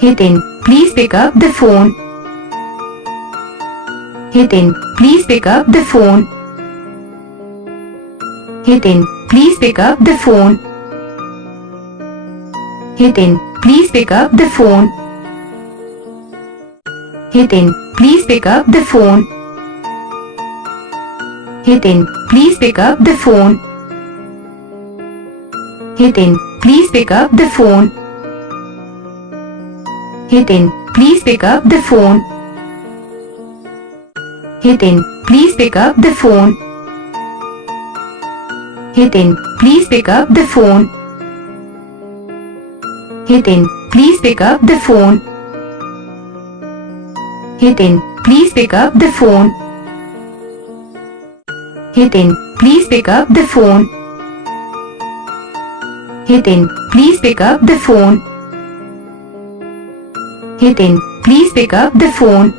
Hitin, please pick up the phone. Hitin, please pick up the phone. Hitin, please pick up the phone. Hitin, please pick up the phone. Hitin, please pick up the phone. Hitin, please pick up the phone. Hitin, please pick up the phone. Hitin, please pick up the phone. Hitin, please pick up the phone. Hitin, please pick up the phone. Hitin, please pick up the phone. Hitin, please pick up the phone. Hitin, please pick up the phone. Hitin, please pick up the phone. Hitin, please pick up the phone.